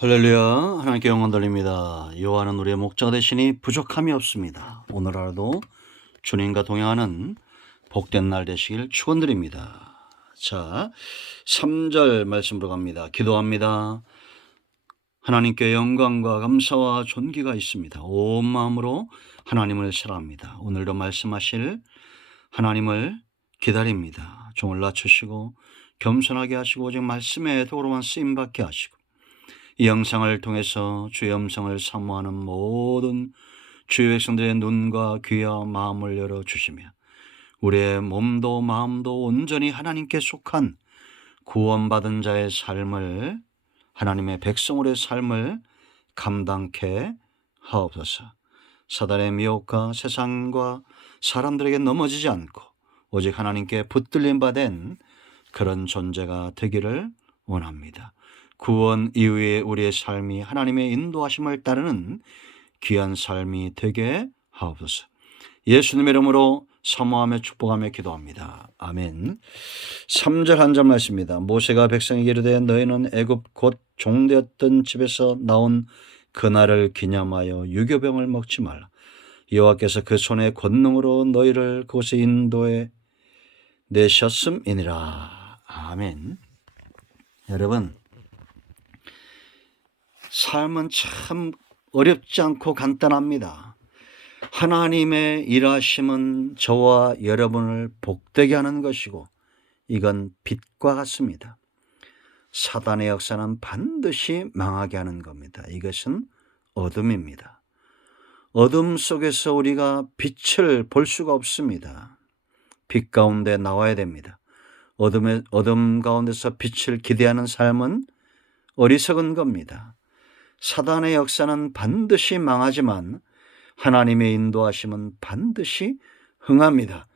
할렐루야. 하나님께 영광 돌립니다. 여호와는 우리의 목자가 되시니 부족함이 없습니다. 오늘 하루도 주님과 동행하는 복된 날 되시길 축원드립니다. 자, 3절 말씀으로 갑니다. 기도합니다. 하나님께 영광과 감사와 존귀가 있습니다. 온 마음으로 하나님을 사랑합니다. 오늘도 말씀하실 하나님을 기다립니다. 종을 낮추시고 겸손하게 하시고 오직 말씀에 도로만 쓰임받게 하시고 이 영상을 통해서 주의 음성을 사모하는 모든 주의 백성들의 눈과 귀와 마음을 열어주시며 우리의 몸도 마음도 온전히 하나님께 속한 구원받은 자의 삶을, 하나님의 백성으로의 삶을 감당케 하옵소서. 사단의 미혹과 세상과 사람들에게 넘어지지 않고 오직 하나님께 붙들림 받은 그런 존재가 되기를 원합니다. 구원 이후에 우리의 삶이 하나님의 인도하심을 따르는 귀한 삶이 되게 하옵소서. 예수님의 이름으로 사모하며 축복하며 기도합니다. 아멘. 3절 한 절 말씀입니다. 모세가 백성에게 이르되 너희는 애굽 곧 종되었던 집에서 나온 그날을 기념하여 유교병을 먹지 말라. 여호와께서 그 손의 권능으로 너희를 그곳에 인도해 내셨음이니라. 아멘. 여러분, 삶은 참 어렵지 않고 간단합니다. 하나님의 일하심은 저와 여러분을 복되게 하는 것이고 이건 빛과 같습니다. 사단의 역사는 반드시 망하게 하는 겁니다. 이것은 어둠입니다. 어둠 속에서 우리가 빛을 볼 수가 없습니다. 빛 가운데 나와야 됩니다. 어둠 가운데서 빛을 기대하는 삶은 어리석은 겁니다. 사단의 역사는 반드시 망하지만 하나님의 인도하심은 반드시 흥합니다.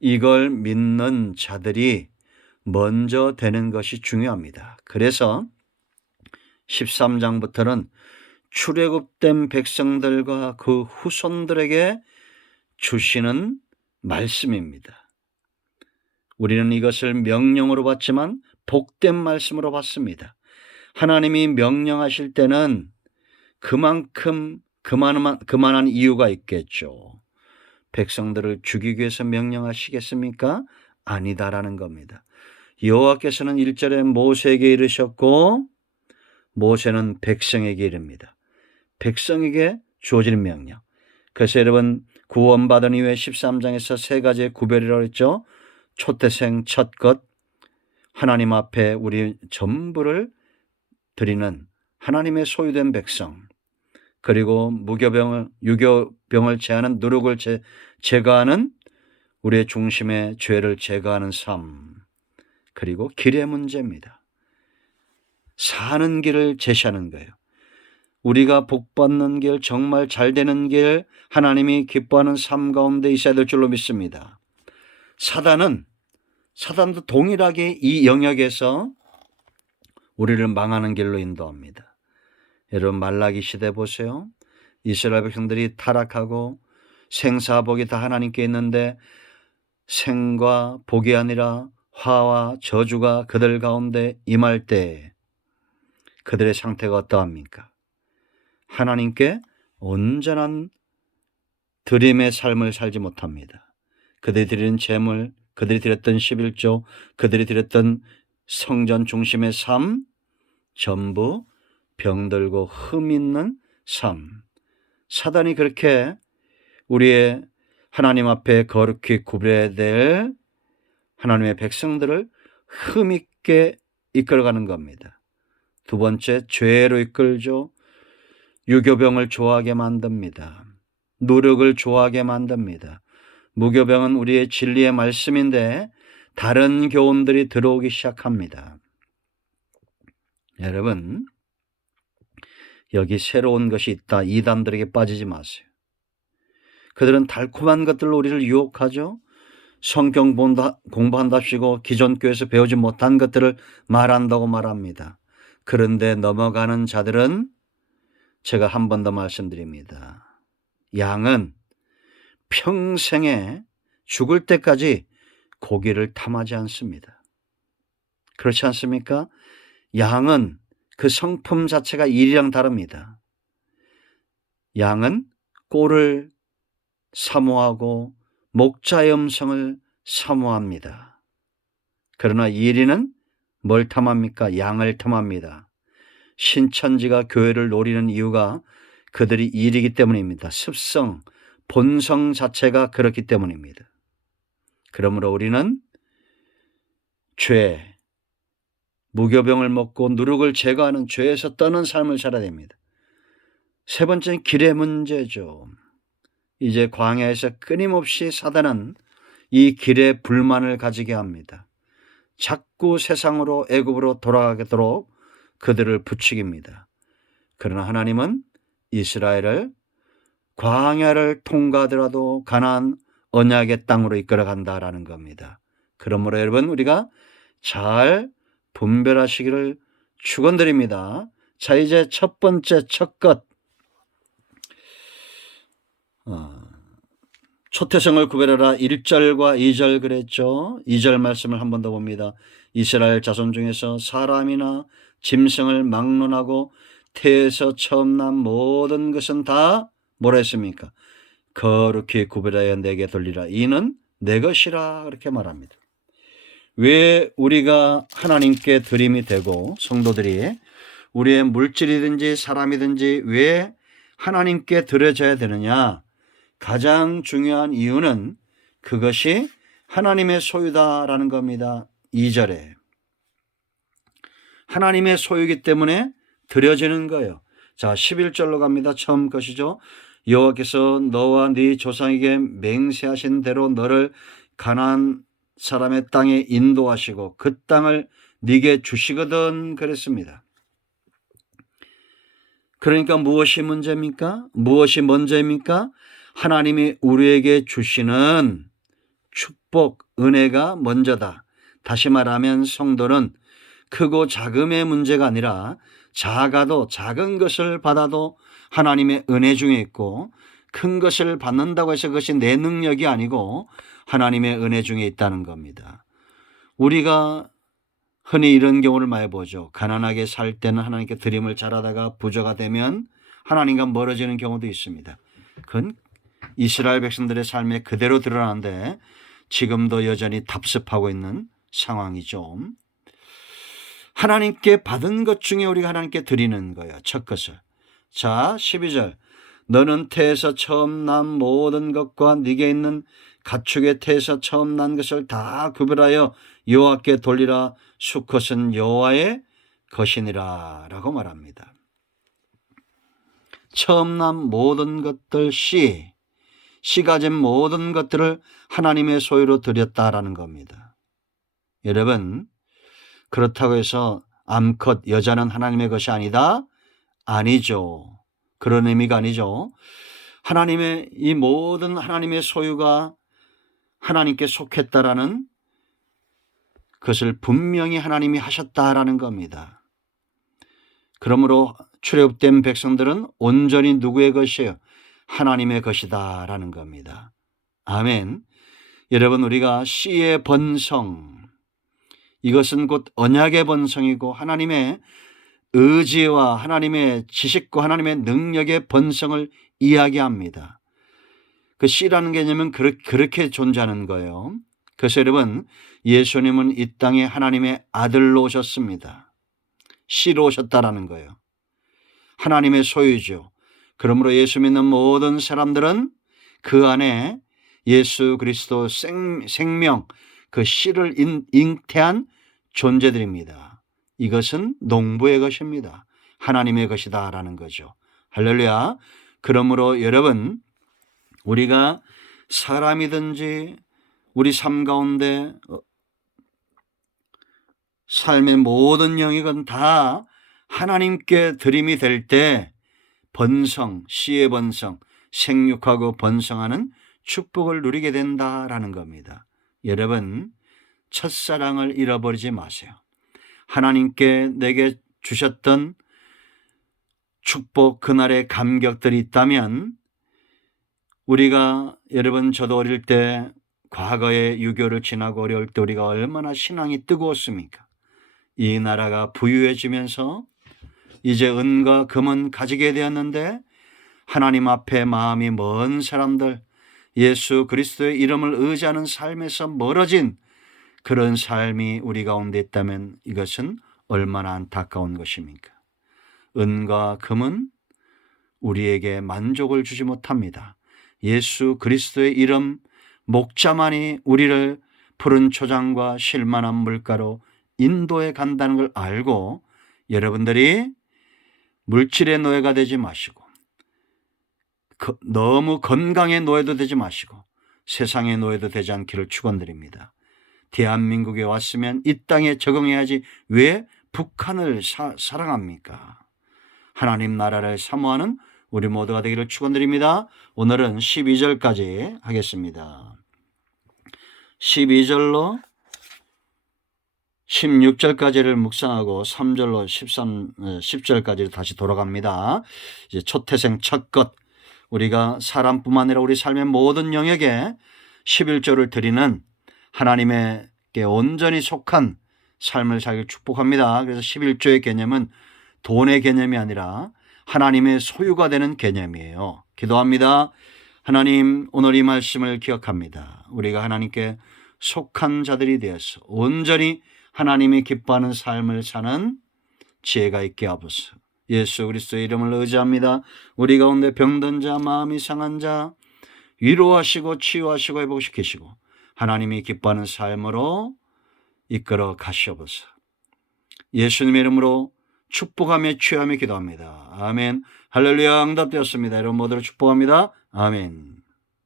이걸 믿는 자들이 먼저 되는 것이 중요합니다. 그래서 13장부터는 출애굽된 백성들과 그 후손들에게 주시는 말씀입니다. 우리는 이것을 명령으로 받지만 복된 말씀으로 받습니다. 하나님이 명령하실 때는 그만큼 그만한 이유가 있겠죠. 백성들을 죽이기 위해서 명령하시겠습니까? 아니다라는 겁니다. 여호와께서는 1절에 모세에게 이르셨고 모세는 백성에게 이릅니다. 백성에게 주어지는 명령. 그래서 여러분 구원받은 이후에 13장에서 세 가지의 구별이라고 했죠. 초태생 첫것, 하나님 앞에 우리 전부를 드리는 하나님의 소유된 백성, 그리고 유교병을 제하는 누룩을 제거하는 우리의 중심의 죄를 제거하는 삶, 그리고 길의 문제입니다. 사는 길을 제시하는 거예요. 우리가 복받는 길, 정말 잘 되는 길, 하나님이 기뻐하는 삶 가운데 있어야 될 줄로 믿습니다. 사단도 동일하게 이 영역에서 우리를 망하는 길로 인도합니다. 여러분 말라기 시대 보세요. 이스라엘 백성들이 타락하고 생사복이 다 하나님께 있는데 생과 복이 아니라 화와 저주가 그들 가운데 임할 때 그들의 상태가 어떠합니까? 하나님께 온전한 드림의 삶을 살지 못합니다. 그들이 드리는 제물, 그들이 드렸던 11조, 그들이 드렸던 성전 중심의 삶, 전부 병들고 흠 있는 삶. 사단이 그렇게 우리의 하나님 앞에 거룩히 구별해야 될 하나님의 백성들을 흠 있게 이끌어가는 겁니다. 두 번째, 죄로 이끌죠. 유교병을 좋아하게 만듭니다. 노력을 좋아하게 만듭니다. 무교병은 우리의 진리의 말씀인데 다른 교훈들이 들어오기 시작합니다. 여러분, 여기 새로운 것이 있다. 이단들에게 빠지지 마세요. 그들은 달콤한 것들로 우리를 유혹하죠. 성경 공부한답시고 기존 교회에서 배우지 못한 것들을 말한다고 말합니다. 그런데 넘어가는 자들은 제가 한 번 더 말씀드립니다. 양은 평생에 죽을 때까지 고기를 탐하지 않습니다. 그렇지 않습니까? 양은 그 성품 자체가 일이랑 다릅니다. 양은 꼴을 사모하고 목자의 음성을 사모합니다. 그러나 이리는 뭘 탐합니까? 양을 탐합니다. 신천지가 교회를 노리는 이유가 그들이 일이기 때문입니다. 습성, 본성 자체가 그렇기 때문입니다. 그러므로 우리는 죄, 무교병을 먹고 누룩을 제거하는 죄에서 떠는 삶을 살아야 됩니다. 세 번째는 길의 문제죠. 이제 광야에서 끊임없이 사단은 이 길에 불만을 가지게 합니다. 자꾸 세상으로 애굽으로 돌아가도록 그들을 부추깁니다. 그러나 하나님은 이스라엘을 광야를 통과하더라도 가나안 언약의 땅으로 이끌어간다라는 겁니다. 그러므로 여러분 우리가 잘 분별하시기를 축원드립니다. 자, 이제 첫 번째 첫 것, 초태성을 구별하라 1절과 2절 그랬죠. 2절 말씀을 한 번 더 봅니다. 이스라엘 자손 중에서 사람이나 짐승을 막론하고 태에서 처음 난 모든 것은 다 뭐라 했습니까? 거룩히 구별하여 내게 돌리라. 이는 내 것이라 그렇게 말합니다. 왜 우리가 하나님께 드림이 되고 성도들이 우리의 물질이든지 사람이든지 왜 하나님께 드려져야 되느냐? 가장 중요한 이유는 그것이 하나님의 소유다라는 겁니다. 2절에 하나님의 소유이기 때문에 드려지는 거예요. 자, 11절로 갑니다. 처음 것이죠. 여호와께서 너와 네 조상에게 맹세하신 대로 너를 가나안 사람의 땅에 인도하시고 그 땅을 네게 주시거든 그랬습니다. 그러니까 무엇이 문제입니까? 무엇이 먼저입니까? 하나님이 우리에게 주시는 축복, 은혜가 먼저다. 다시 말하면 성도는 크고 작음의 문제가 아니라 작아도 작은 것을 받아도 하나님의 은혜 중에 있고 큰 것을 받는다고 해서 그것이 내 능력이 아니고 하나님의 은혜 중에 있다는 겁니다. 우리가 흔히 이런 경우를 많이 보죠. 가난하게 살 때는 하나님께 드림을 잘하다가 부자가 되면 하나님과 멀어지는 경우도 있습니다. 그건 이스라엘 백성들의 삶에 그대로 드러나는데 지금도 여전히 답습하고 있는 상황이죠. 하나님께 받은 것 중에 우리가 하나님께 드리는 거예요. 첫 것을. 자, 12절. 너는 태에서 처음 난 모든 것과 네게 있는 가축의 태에서 처음 난 것을 다 구별하여 여호와께 돌리라. 수컷은 여호와의 것이니라 라고 말합니다. 처음 난 모든 것들 씨 가진 모든 것들을 하나님의 소유로 드렸다라는 겁니다. 여러분, 그렇다고 해서 암컷 여자는 하나님의 것이 아니다? 아니죠. 그런 의미가 아니죠. 하나님의 이 모든 하나님의 소유가 하나님께 속했다라는 그것을 분명히 하나님이 하셨다라는 겁니다. 그러므로 출애굽된 백성들은 온전히 누구의 것이에요? 하나님의 것이다라는 겁니다. 아멘. 여러분, 우리가 씨의 번성, 이것은 곧 언약의 번성이고 하나님의 의지와 하나님의 지식과 하나님의 능력의 번성을 이야기합니다. 그 씨라는 개념은 그렇게 존재하는 거예요. 그래서 여러분, 예수님은 이 땅에 하나님의 아들로 오셨습니다. 씨로 오셨다라는 거예요. 하나님의 소유죠. 그러므로 예수 믿는 모든 사람들은 그 안에 예수 그리스도 생명, 그 씨를 잉태한 존재들입니다. 이것은 농부의 것입니다. 하나님의 것이다라는 거죠. 할렐루야. 그러므로 여러분, 우리가 사람이든지 우리 삶 가운데 삶의 모든 영역은 다 하나님께 드림이 될 때 번성, 씨의 번성, 생육하고 번성하는 축복을 누리게 된다라는 겁니다. 여러분, 첫사랑을 잃어버리지 마세요. 하나님께 내게 주셨던 축복, 그날의 감격들이 있다면 우리가, 여러분, 저도 어릴 때 과거에 유교를 지나고 어려울 때 우리가 얼마나 신앙이 뜨거웠습니까? 이 나라가 부유해지면서 이제 은과 금은 가지게 되었는데 하나님 앞에 마음이 먼 사람들, 예수 그리스도의 이름을 의지하는 삶에서 멀어진 그런 삶이 우리 가운데 있다면 이것은 얼마나 안타까운 것입니까? 은과 금은 우리에게 만족을 주지 못합니다. 예수 그리스도의 이름, 목자만이 우리를 푸른 초장과 쉴만한 물가로 인도해 간다는 걸 알고 여러분들이 물질의 노예가 되지 마시고 너무 건강의 노예도 되지 마시고 세상의 노예도 되지 않기를 축원드립니다. 대한민국에 왔으면 이 땅에 적응해야지 왜 북한을 사랑합니까? 하나님 나라를 사모하는 우리 모두가 되기를 축원드립니다. 오늘은 12절까지 하겠습니다. 12절로 16절까지를 묵상하고 3절로 10절까지 다시 돌아갑니다. 이제 초태생 첫것, 우리가 사람뿐만 아니라 우리 삶의 모든 영역에 11조를 드리는 하나님께 온전히 속한 삶을 살길 축복합니다. 그래서 11조의 개념은 돈의 개념이 아니라 하나님의 소유가 되는 개념이에요. 기도합니다. 하나님, 오늘 이 말씀을 기억합니다. 우리가 하나님께 속한 자들이 되어서 온전히 하나님이 기뻐하는 삶을 사는 지혜가 있게 하옵소서. 예수 그리스도의 이름을 의지합니다. 우리 가운데 병든 자, 마음이 상한 자 위로하시고 치유하시고 회복시키시고 하나님이 기뻐하는 삶으로 이끌어 가시옵소서. 예수님의 이름으로 축복하며 취하며 기도합니다. 아멘. 할렐루야. 응답되었습니다. 여러분 모두를 축복합니다. 아멘.